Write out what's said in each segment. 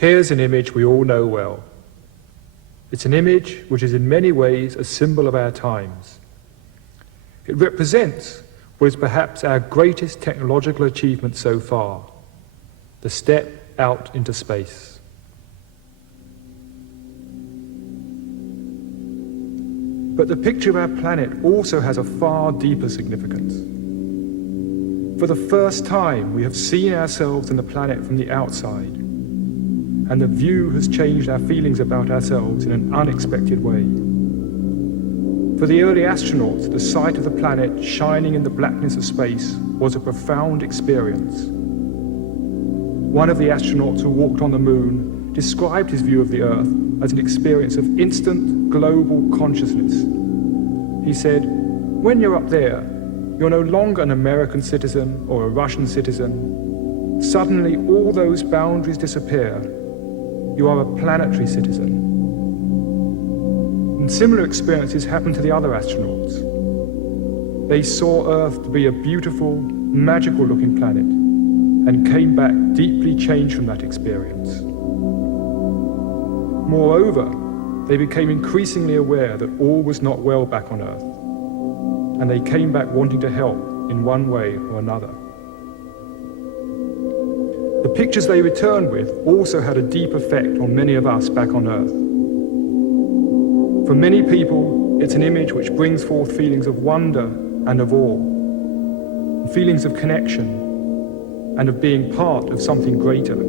Here's an image we all know well. It's an image which is in many ways a symbol of our times. It represents what is perhaps our greatest technological achievement so far, the step out into space. But the picture of our planet also has a far deeper significance. For the first time, we have seen ourselves and the planet from the outside, and the view has changed our feelings about ourselves in an unexpected way. For the early astronauts, the sight of the planet shining in the blackness of space was a profound experience. One of the astronauts who walked on the moon described his view of the Earth as an experience of instant global consciousness. He said, "When you're up there, you're no longer an American citizen or a Russian citizen. Suddenly all those boundaries disappear. You are a planetary citizen." And similar experiences happened to the other astronauts. They saw Earth to be a beautiful, magical-looking planet and came back deeply changed from that experience. Moreover, they became increasingly aware that all was not well back on Earth, and they came back wanting to help in one way or another. The pictures they returned with also had a deep effect on many of us back on Earth. For many people, it's an image which brings forth feelings of wonder and of awe, feelings of connection and of being part of something greater.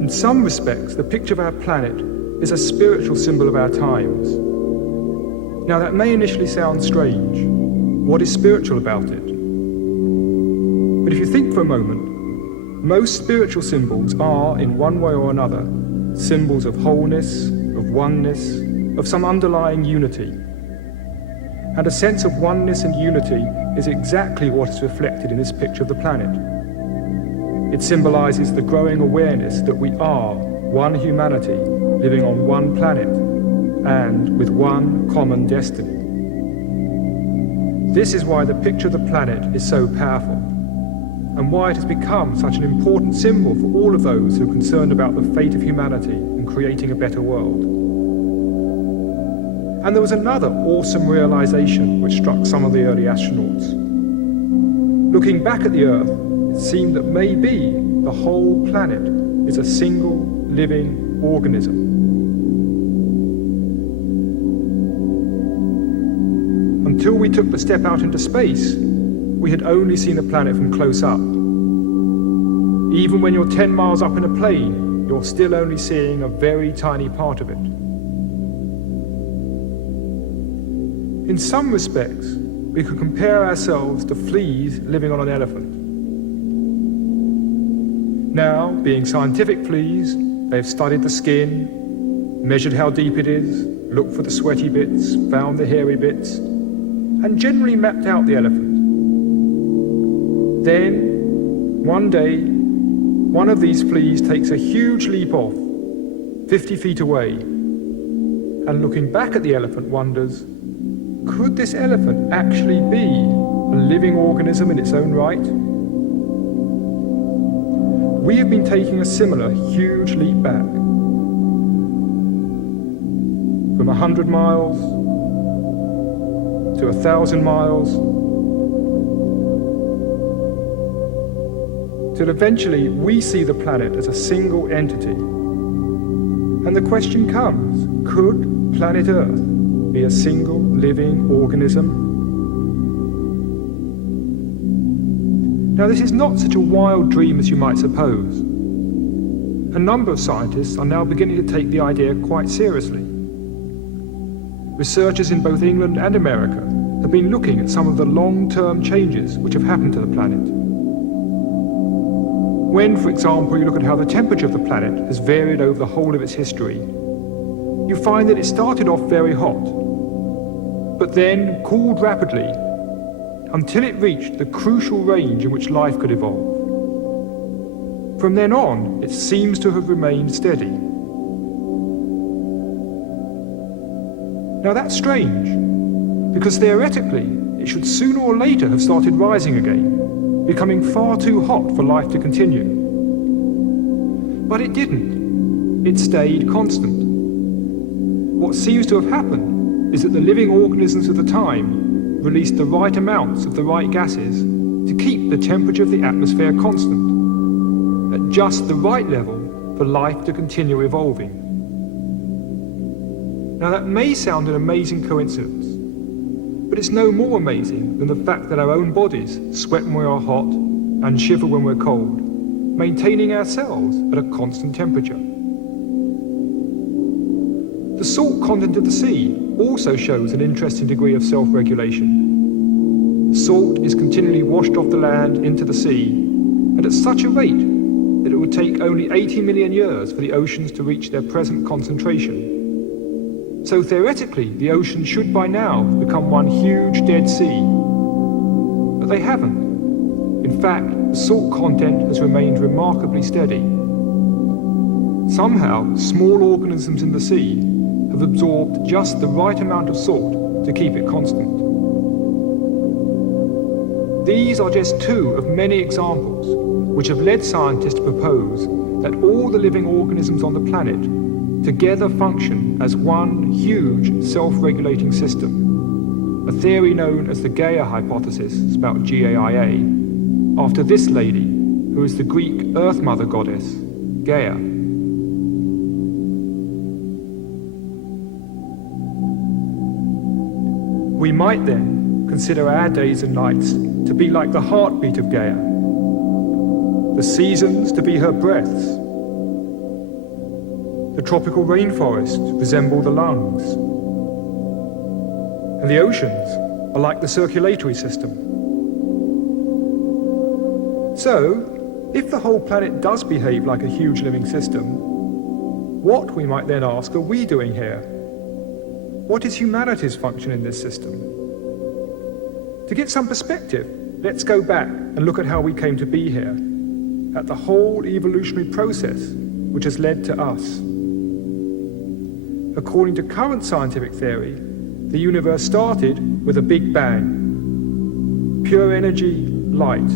In some respects, the picture of our planet is a spiritual symbol of our times. Now, that may initially sound strange. What is spiritual about it? But if you think for a moment, most spiritual symbols are, in one way or another, symbols of wholeness, of oneness, of some underlying unity. And a sense of oneness and unity is exactly what is reflected in this picture of the planet. It symbolizes the growing awareness that we are one humanity living on one planet and with one common destiny. This is why the picture of the planet is so powerful, and why it has become such an important symbol for all of those who are concerned about the fate of humanity and creating a better world. And there was another awesome realization which struck some of the early astronauts. Looking back at the Earth, it seemed that maybe the whole planet is a single living organism. Until we took the step out into space, we had only seen the planet from close up. Even when you're 10 miles up in a plane, you're still only seeing a very tiny part of it. In some respects, we could compare ourselves to fleas living on an elephant. Now, being scientific fleas, they've studied the skin, measured how deep it is, looked for the sweaty bits, found the hairy bits, and generally mapped out the elephant. Then, one day, one of these fleas takes a huge leap off, 50 feet away, and looking back at the elephant wonders, could this elephant actually be a living organism in its own right? We have been taking a similar huge leap back. From 100 miles to 1,000 miles, till eventually we see the planet as a single entity. And the question comes, could planet Earth be a single living organism? Now, this is not such a wild dream as you might suppose. A number of scientists are now beginning to take the idea quite seriously. Researchers in both England and America have been looking at some of the long-term changes which have happened to the planet. When, for example, you look at how the temperature of the planet has varied over the whole of its history, you find that it started off very hot, but then cooled rapidly until it reached the crucial range in which life could evolve. From then on, it seems to have remained steady. Now that's strange, because theoretically, it should sooner or later have started rising again. becoming far too hot for life to continue. But it didn't. It stayed constant. What seems to have happened is that the living organisms of the time released the right amounts of the right gases to keep the temperature of the atmosphere constant, at just the right level for life to continue evolving. Now that may sound an amazing coincidence, but it's no more amazing than the fact that our own bodies sweat when we are hot and shiver when we're cold, maintaining ourselves at a constant temperature. The salt content of the sea also shows an interesting degree of self-regulation. Salt is continually washed off the land into the sea, and at such a rate that it would take only 80 million years for the oceans to reach their present concentration. So theoretically, the oceans should by now become one huge dead sea. But they haven't. In fact, the salt content has remained remarkably steady. Somehow, small organisms in the sea have absorbed just the right amount of salt to keep it constant. These are just two of many examples which have led scientists to propose that all the living organisms on the planet together function as one huge self-regulating system, a theory known as the Gaia hypothesis, spelled G-A-I-A, after this lady, who is the Greek Earth Mother goddess, Gaia. We might then consider our days and nights to be like the heartbeat of Gaia, the seasons to be her breaths, the tropical rainforest resemble the lungs, and the oceans are like the circulatory system. So, if the whole planet does behave like a huge living system, what, we might then ask, are we doing here? What is humanity's function in this system? To get some perspective, let's go back and look at how we came to be here, at the whole evolutionary process which has led to us. According to current scientific theory, the universe started with a big bang. Pure energy, light.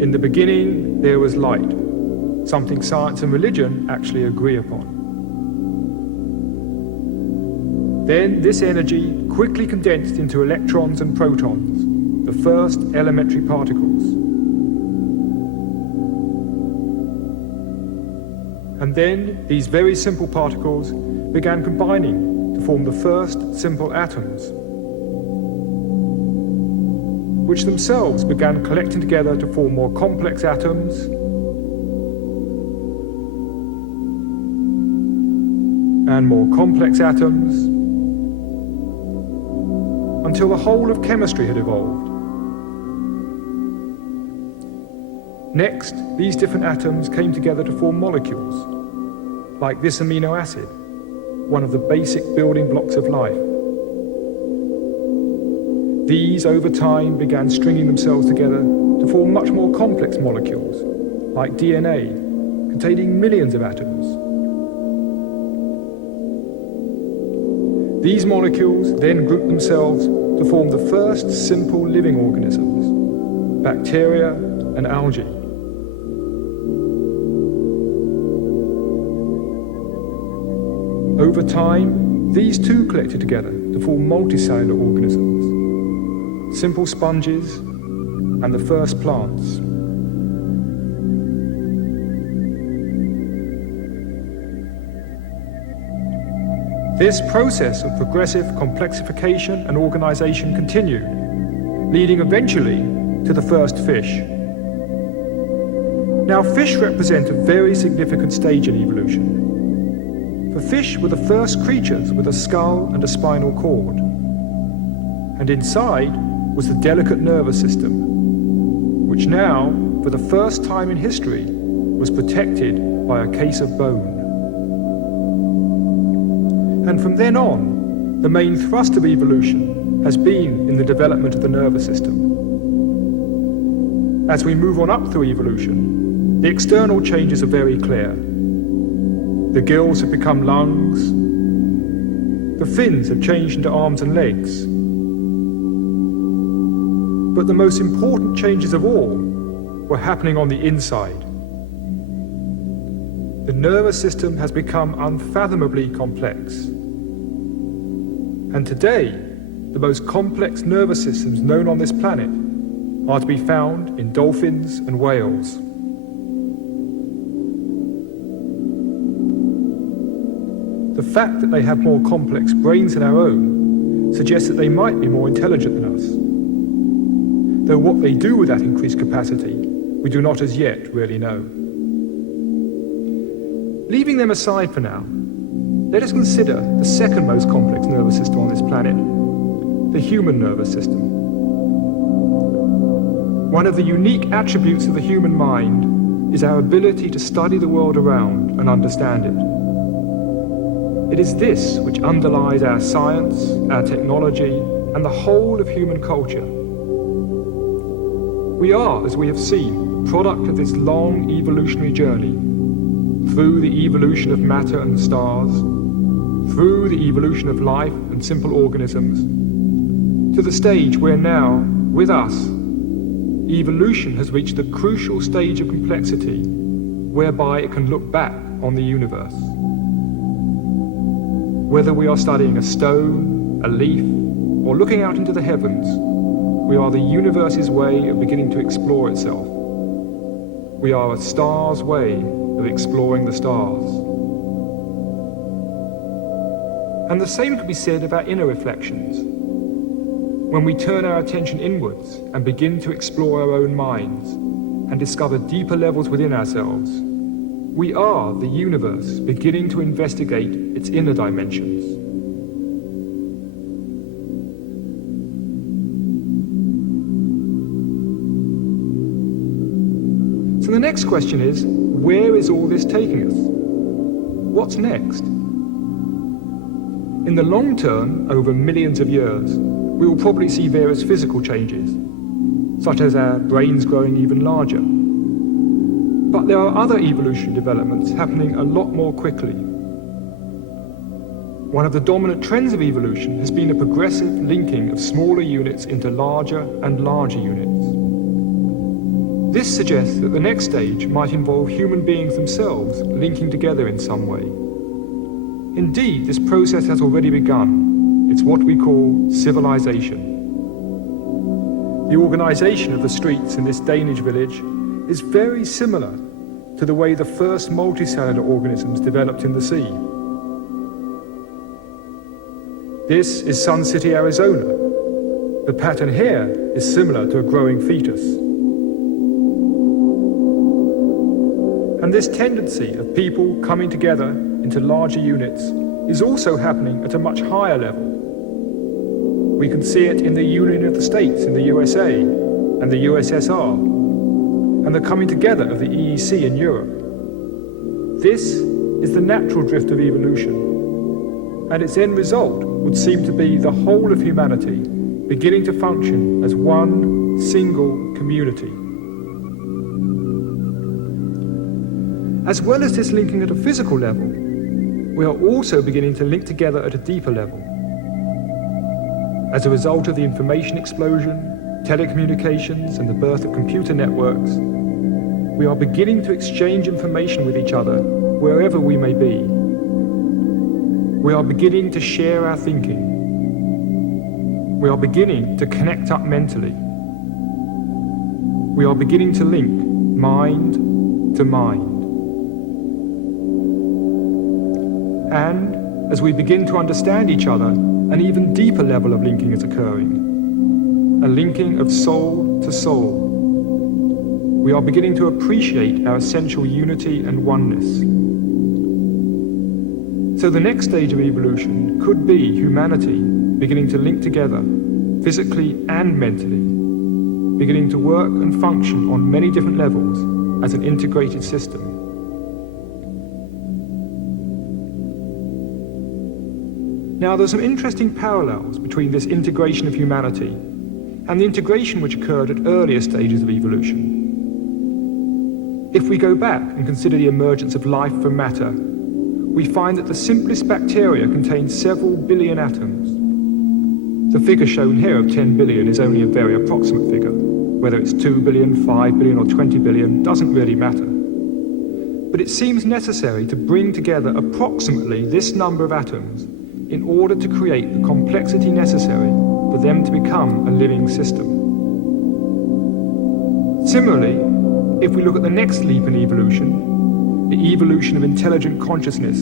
In the beginning, there was light, something science and religion actually agree upon. Then this energy quickly condensed into electrons and protons, the first elementary particles. And then these very simple particles began combining to form the first simple atoms, which themselves began collecting together to form more complex atoms, and more complex atoms, until the whole of chemistry had evolved. Next, these different atoms came together to form molecules, like this amino acid, one of the basic building blocks of life. These, over time, began stringing themselves together to form much more complex molecules, like DNA, containing millions of atoms. These molecules then grouped themselves to form the first simple living organisms, bacteria and algae. Over time, these too collected together to form multicellular organisms, simple sponges, and the first plants. This process of progressive complexification and organization continued, leading eventually to the first fish. Now, fish represent a very significant stage in evolution. For fish were the first creatures with a skull and a spinal cord. And inside was the delicate nervous system, which now, for the first time in history, was protected by a case of bone. And from then on, the main thrust of evolution has been in the development of the nervous system. As we move on up through evolution, the external changes are very clear. The gills have become lungs, the fins have changed into arms and legs, But the most important changes of all were happening on the inside. The nervous system has become unfathomably complex. And today, the most complex nervous systems known on this planet are to be found in dolphins and whales. The fact that they have more complex brains than our own suggests that they might be more intelligent than us. Though what they do with that increased capacity, we do not as yet really know. Leaving them aside for now, let us consider the second most complex nervous system on this planet, the human nervous system. One of the unique attributes of the human mind is our ability to study the world around and understand it. It is this which underlies our science, our technology, and the whole of human culture. We are, as we have seen, a product of this long evolutionary journey, through the evolution of matter and stars, through the evolution of life and simple organisms, to the stage where now, with us, evolution has reached the crucial stage of complexity whereby it can look back on the universe. Whether we are studying a stone, a leaf, or looking out into the heavens, we are the universe's way of beginning to explore itself. We are a star's way of exploring the stars. And the same could be said of our inner reflections. When we turn our attention inwards and begin to explore our own minds and discover deeper levels within ourselves, we are the universe beginning to investigate its inner dimensions. So the next question is, where is all this taking us? What's next? In the long term, over millions of years, we will probably see various physical changes, such as our brains growing even larger. But there are other evolutionary developments happening a lot more quickly. One of the dominant trends of evolution has been a progressive linking of smaller units into larger and larger units. This suggests that the next stage might involve human beings themselves linking together in some way. Indeed, this process has already begun. It's what we call civilization. The organization of the streets in this Danish village is very similar to the way the first multicellular organisms developed in the sea. This is Sun City, Arizona. The pattern here is similar to a growing fetus. And this tendency of people coming together into larger units is also happening at a much higher level. We can see it in the Union of the States in the USA and the USSR, and the coming together of the EEC in Europe. This is the natural drift of evolution, and its end result would seem to be the whole of humanity beginning to function as one single community. As well as this linking at a physical level, we are also beginning to link together at a deeper level. As a result of the information explosion, telecommunications, and the birth of computer networks, we are beginning to exchange information with each other wherever we may be. We are beginning to share our thinking. We are beginning to connect up mentally. We are beginning to link mind to mind. And as we begin to understand each other, an even deeper level of linking is occurring. A linking of soul to soul. We are beginning to appreciate our essential unity and oneness. So the next stage of evolution could be humanity beginning to link together, physically and mentally, beginning to work and function on many different levels as an integrated system. Now, there's some interesting parallels between this integration of humanity and the integration which occurred at earlier stages of evolution. If we go back and consider the emergence of life from matter, we find that the simplest bacteria contain several billion atoms. The figure shown here of 10 billion is only a very approximate figure. Whether it's 2 billion, 5 billion or 20 billion doesn't really matter. But it seems necessary to bring together approximately this number of atoms in order to create the complexity necessary for them to become a living system. Similarly, if we look at the next leap in evolution, the evolution of intelligent consciousness,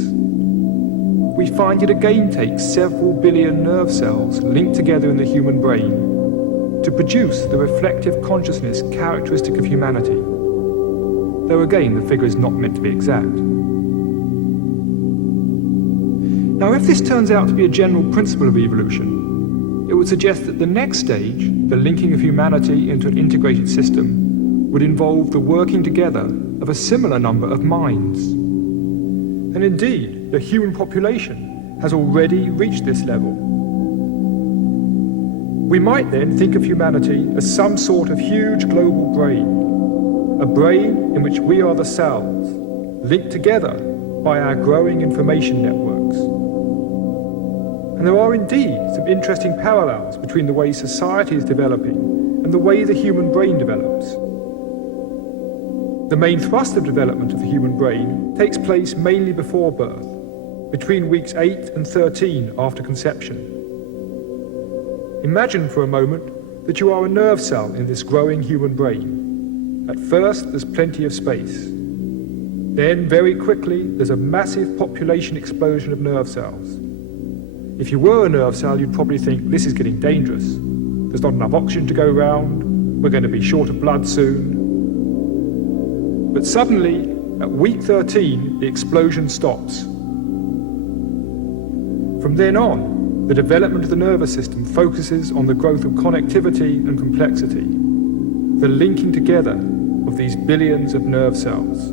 we find it again takes several billion nerve cells linked together in the human brain to produce the reflective consciousness characteristic of humanity. Though again, the figure is not meant to be exact. Now, if this turns out to be a general principle of evolution, it would suggest that the next stage, the linking of humanity into an integrated system, would involve the working together of a similar number of minds. And indeed, the human population has already reached this level. We might then think of humanity as some sort of huge global brain, a brain in which we are the cells, linked together by our growing information networks. And there are indeed some interesting parallels between the way society is developing and the way the human brain develops. The main thrust of development of the human brain takes place mainly before birth, between weeks 8 and 13 after conception. Imagine for a moment that you are a nerve cell in this growing human brain. At first, there's plenty of space. Then, very quickly, there's a massive population explosion of nerve cells. If you were a nerve cell, you'd probably think, this is getting dangerous. There's not enough oxygen to go round. We're going to be short of blood soon. But suddenly, at week 13, the explosion stops. From then on, the development of the nervous system focuses on the growth of connectivity and complexity, the linking together of these billions of nerve cells.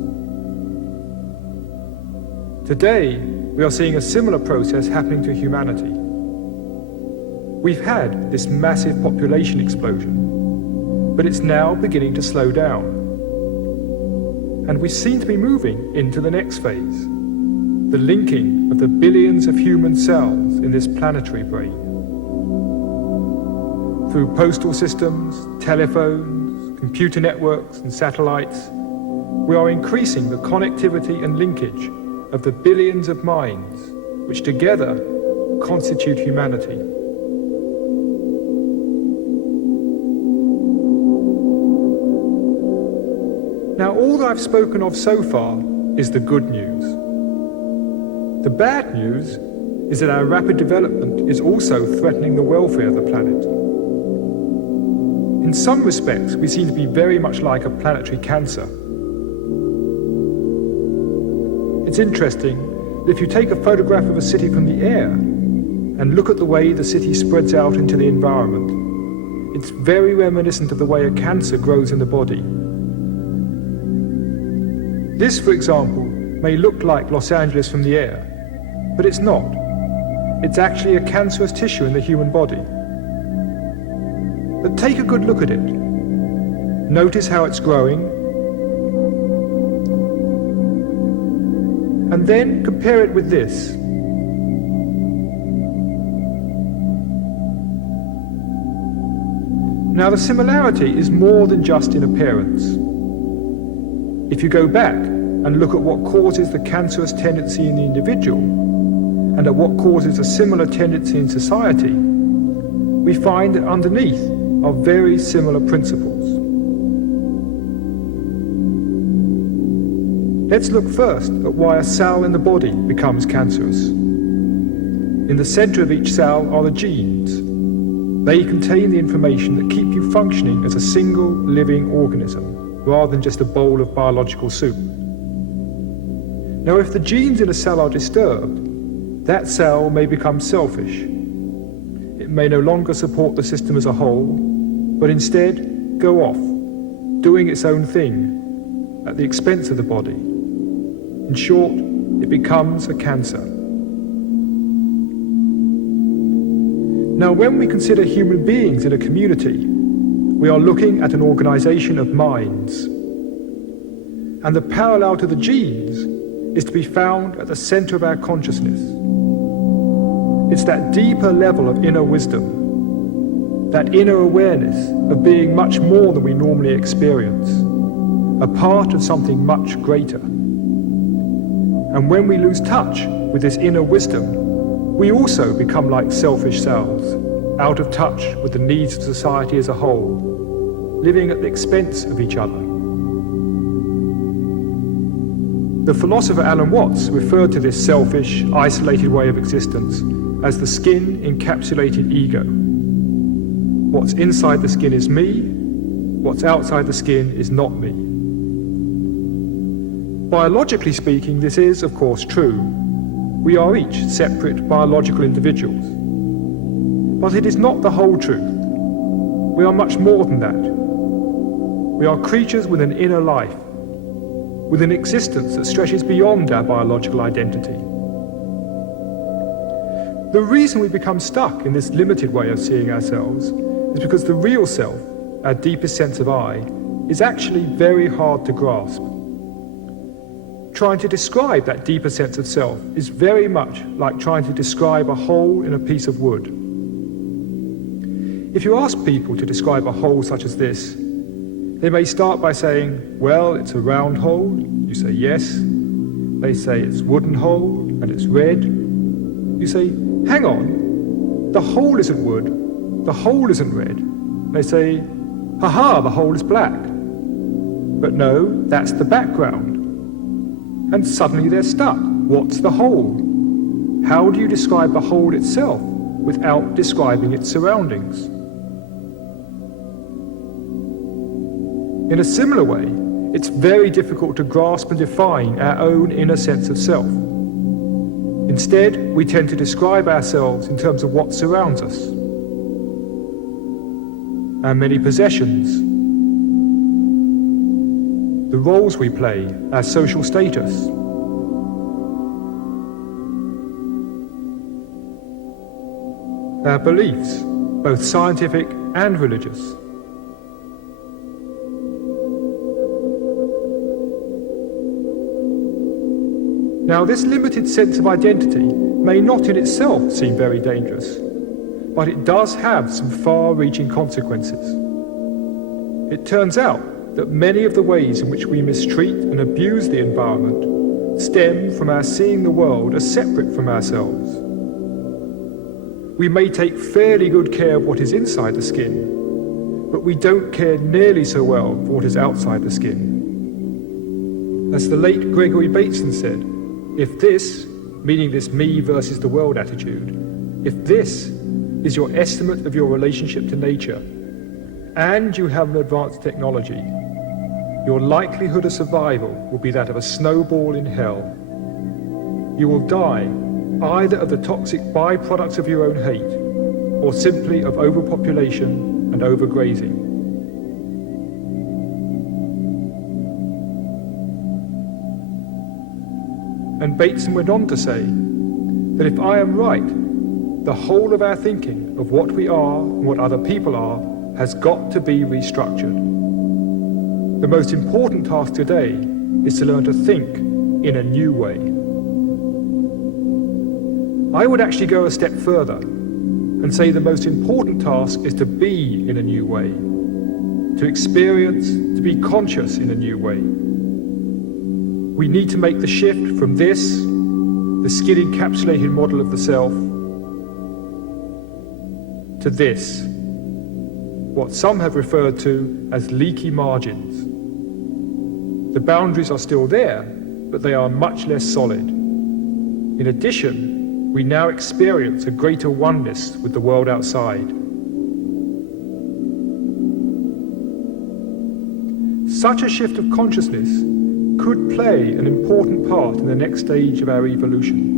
Today, we are seeing a similar process happening to humanity. We've had this massive population explosion, but it's now beginning to slow down. And we seem to be moving into the next phase, the linking of the billions of human cells in this planetary brain. Through postal systems, telephones, computer networks and satellites, we are increasing the connectivity and linkage of the billions of minds which together constitute humanity. Now, all that I've spoken of so far is the good news. The bad news is that our rapid development is also threatening the welfare of the planet. In some respects, we seem to be very much like a planetary cancer. It's interesting that if you take a photograph of a city from the air and look at the way the city spreads out into the environment, it's very reminiscent of the way a cancer grows in the body. This, for example, may look like Los Angeles from the air, but it's not. It's actually a cancerous tissue in the human body. But take a good look at it. Notice how it's growing, and then compare it with this. Now, the similarity is more than just in appearance. If you go back and look at what causes the cancerous tendency in the individual and at what causes a similar tendency in society, we find that underneath are very similar principles. Let's look first at why a cell in the body becomes cancerous. In the center of each cell are the genes. They contain the information that keep you functioning as a single living organism, rather than just a bowl of biological soup. Now, if the genes in a cell are disturbed, that cell may become selfish. It may no longer support the system as a whole, but instead go off, doing its own thing, at the expense of the body. In short, it becomes a cancer. Now, when we consider human beings in a community, we are looking at an organization of minds. And the parallel to the genes is to be found at the center of our consciousness. It's that deeper level of inner wisdom, that inner awareness of being much more than we normally experience, a part of something much greater. And when we lose touch with this inner wisdom, we also become like selfish selves, out of touch with the needs of society as a whole, living at the expense of each other. The philosopher Alan Watts referred to this selfish, isolated way of existence as the skin-encapsulated ego. What's inside the skin is me, what's outside the skin is not me. Biologically speaking, this is, of course, true. We are each separate biological individuals. But it is not the whole truth. We are much more than that. We are creatures with an inner life, with an existence that stretches beyond our biological identity. The reason we become stuck in this limited way of seeing ourselves is because the real self, our deepest sense of I, is actually very hard to grasp. Trying to describe that deeper sense of self is very much like trying to describe a hole in a piece of wood. If you ask people to describe a hole such as this, they may start by saying, well, it's a round hole. You say yes. They say it's a wooden hole and it's red. You say, hang on, the hole isn't wood, the hole isn't red. They say, haha, the hole is black. But no, that's the background. And suddenly they're stuck. What's the hole? How do you describe the hole itself without describing its surroundings? In a similar way, it's very difficult to grasp and define our own inner sense of self. Instead, we tend to describe ourselves in terms of what surrounds us. Our many possessions, the roles we play, our social status. Our beliefs, both scientific and religious. Now, this limited sense of identity may not in itself seem very dangerous, but it does have some far-reaching consequences. It turns out that many of the ways in which we mistreat and abuse the environment stem from our seeing the world as separate from ourselves. We may take fairly good care of what is inside the skin, but we don't care nearly so well for what is outside the skin. As the late Gregory Bateson said, if this, meaning this me versus the world attitude, if this is your estimate of your relationship to nature, and you have an advanced technology, your likelihood of survival will be that of a snowball in hell. You will die either of the toxic byproducts of your own hate, or simply of overpopulation and overgrazing. And Bateson went on to say that if I am right, the whole of our thinking of what we are and what other people are has got to be restructured. The most important task today is to learn to think in a new way. I would actually go a step further and say the most important task is to be in a new way, to experience, to be conscious in a new way. We need to make the shift from this, the skin-encapsulated model of the self, to this, what some have referred to as leaky margins. The boundaries are still there, but they are much less solid. In addition, we now experience a greater oneness with the world outside. Such a shift of consciousness could play an important part in the next stage of our evolution.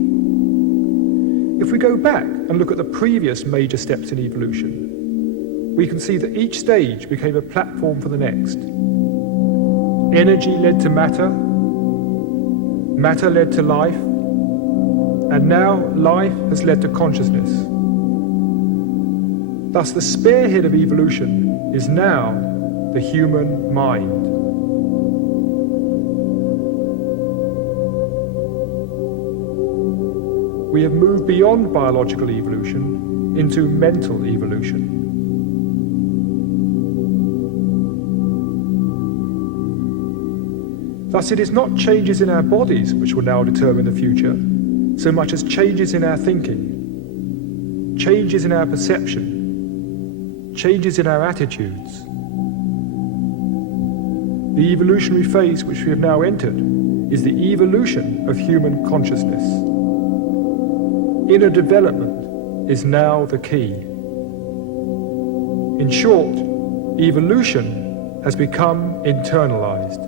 If we go back and look at the previous major steps in evolution, we can see that each stage became a platform for the next. Energy led to matter, matter led to life, and now life has led to consciousness. Thus the spearhead of evolution is now the human mind. We have moved beyond biological evolution into mental evolution. Thus, it is not changes in our bodies which will now determine the future, so much as changes in our thinking, changes in our perception, changes in our attitudes. The evolutionary phase which we have now entered is the evolution of human consciousness. Inner development is now the key. In short, evolution has become internalized.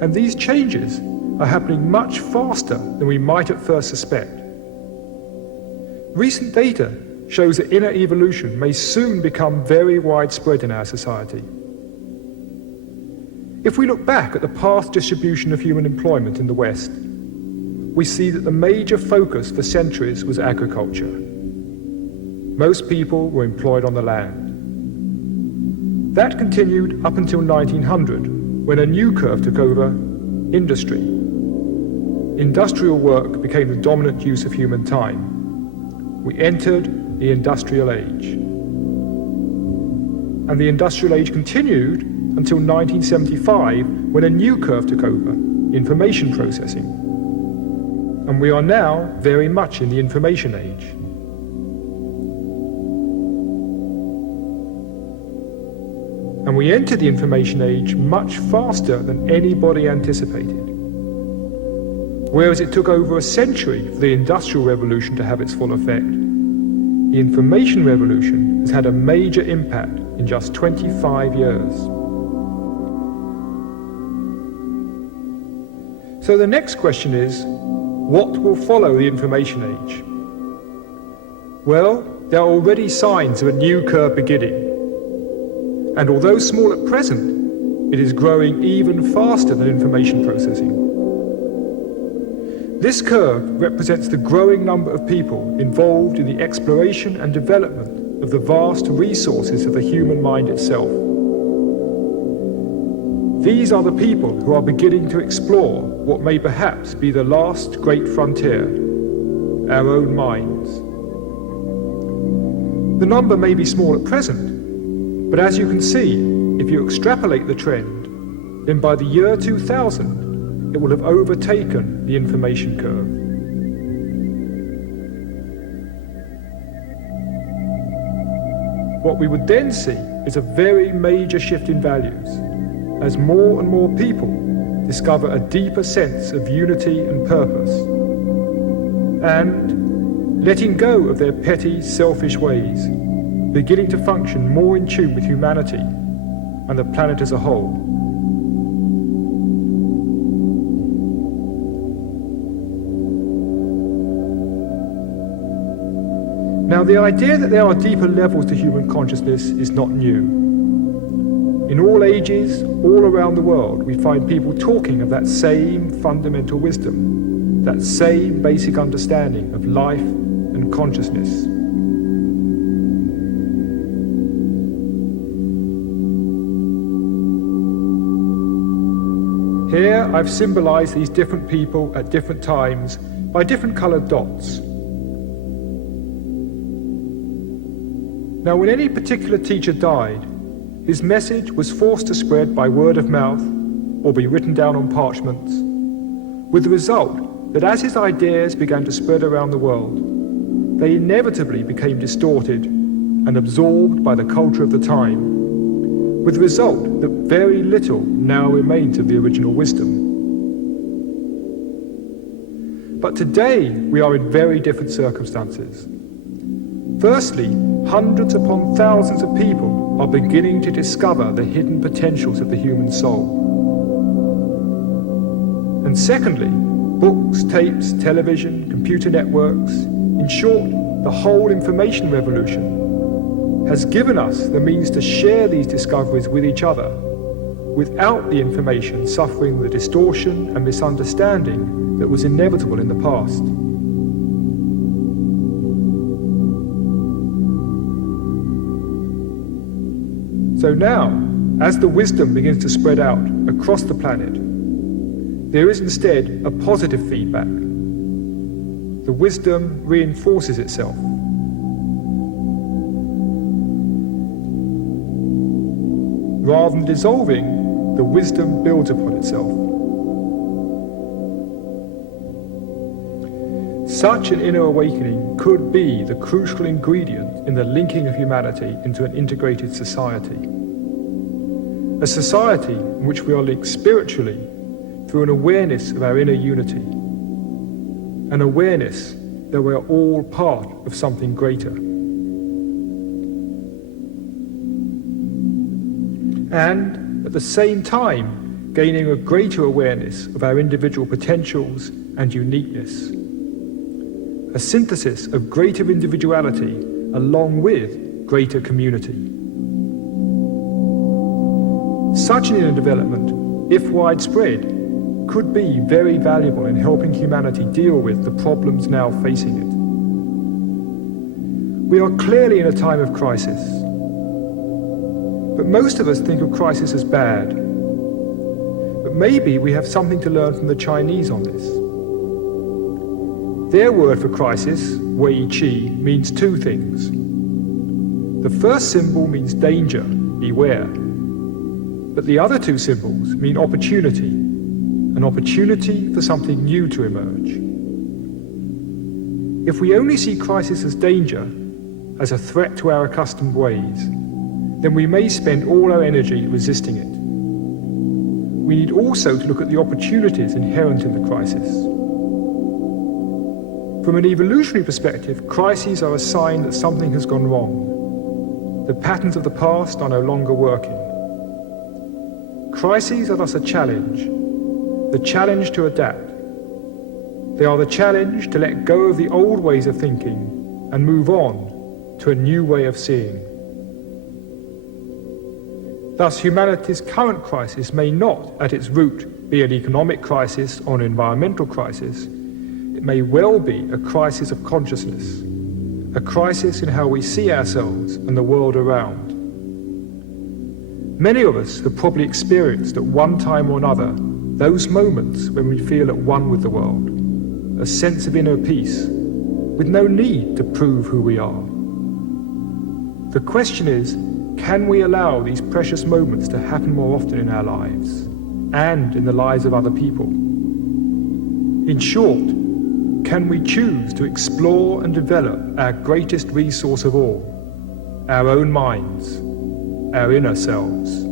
And these changes are happening much faster than we might at first suspect. Recent data shows that inner evolution may soon become very widespread in our society. If we look back at the past distribution of human employment in the West, we see that the major focus for centuries was agriculture. Most people were employed on the land. That continued up until 1900, when a new curve took over: industry. Industrial work became the dominant use of human time. We entered the industrial age. And the industrial age continued until 1975, when a new curve took over: information processing. And we are now very much in the information age. And we entered the information age much faster than anybody anticipated. Whereas it took over a century for the Industrial Revolution to have its full effect, the information revolution has had a major impact in just 25 years. So the next question is, what will follow the information age? Well, there are already signs of a new curve beginning. And although small at present, it is growing even faster than information processing. This curve represents the growing number of people involved in the exploration and development of the vast resources of the human mind itself. These are the people who are beginning to explore what may perhaps be the last great frontier: our own minds. The number may be small at present, but as you can see, if you extrapolate the trend, then by the year 2000, it will have overtaken the information curve. What we would then see is a very major shift in values, as more and more people discover a deeper sense of unity and purpose, and, letting go of their petty, selfish ways, beginning to function more in tune with humanity and the planet as a whole. Now, the idea that there are deeper levels to human consciousness is not new. In all ages, all around the world, we find people talking of that same fundamental wisdom, that same basic understanding of life and consciousness. Here I've symbolized these different people at different times by different colored dots. Now, when any particular teacher died, his message was forced to spread by word of mouth or be written down on parchments, with the result that as his ideas began to spread around the world, they inevitably became distorted and absorbed by the culture of the time, with the result that very little now remains of the original wisdom. But today we are in very different circumstances. Firstly, hundreds upon thousands of people are beginning to discover the hidden potentials of the human soul. And secondly, books, tapes, television, computer networks, in short, the whole information revolution, has given us the means to share these discoveries with each other without the information suffering the distortion and misunderstanding that was inevitable in the past. So now, as the wisdom begins to spread out across the planet, there is instead a positive feedback. The wisdom reinforces itself. Rather than dissolving, the wisdom builds upon itself. Such an inner awakening could be the crucial ingredient in the linking of humanity into an integrated society. A society in which we are linked spiritually through an awareness of our inner unity, an awareness that we are all part of something greater. And at the same time, gaining a greater awareness of our individual potentials and uniqueness. A synthesis of greater individuality along with greater community. Such an inner development, if widespread, could be very valuable in helping humanity deal with the problems now facing it. We are clearly in a time of crisis, but most of us think of crisis as bad. But maybe we have something to learn from the Chinese on this. Their word for crisis, Wei Qi, means two things. The first symbol means danger, beware. But the other two symbols mean opportunity, an opportunity for something new to emerge. If we only see crisis as danger, as a threat to our accustomed ways, then we may spend all our energy resisting it. We need also to look at the opportunities inherent in the crisis. From an evolutionary perspective, crises are a sign that something has gone wrong. The patterns of the past are no longer working. Crises are thus a challenge, the challenge to adapt. They are the challenge to let go of the old ways of thinking and move on to a new way of seeing. Thus, humanity's current crisis may not, at its root, be an economic crisis or an environmental crisis. It may well be a crisis of consciousness, a crisis in how we see ourselves and the world around. Many of us have probably experienced at one time or another those moments when we feel at one with the world, a sense of inner peace, with no need to prove who we are. The question is, can we allow these precious moments to happen more often in our lives and in the lives of other people? In short, can we choose to explore and develop our greatest resource of all, our own minds, our inner selves?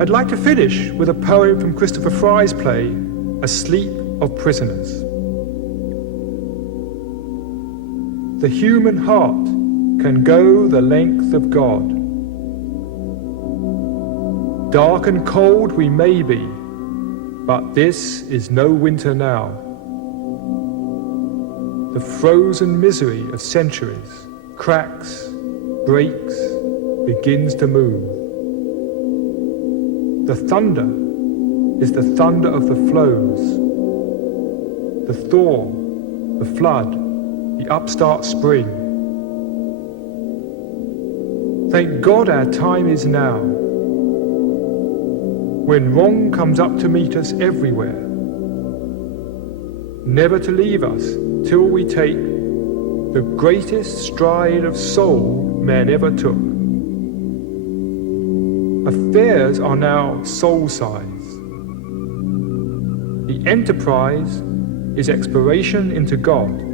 I'd like to finish with a poem from Christopher Fry's play, Asleep of Prisoners. The human heart can go the length of God. Dark and cold we may be, but this is no winter now. The frozen misery of centuries cracks, breaks, begins to move. The thunder is the thunder of the flows, the thaw, the flood, the upstart spring. Thank God our time is now, when wrong comes up to meet us everywhere, never to leave us till we take the greatest stride of soul man ever took. Affairs are now soul-size. The enterprise is exploration into God.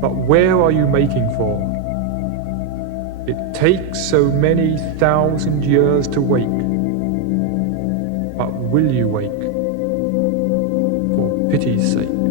But where are you making for? It takes so many thousand years to wake. But will you wake? For pity's sake.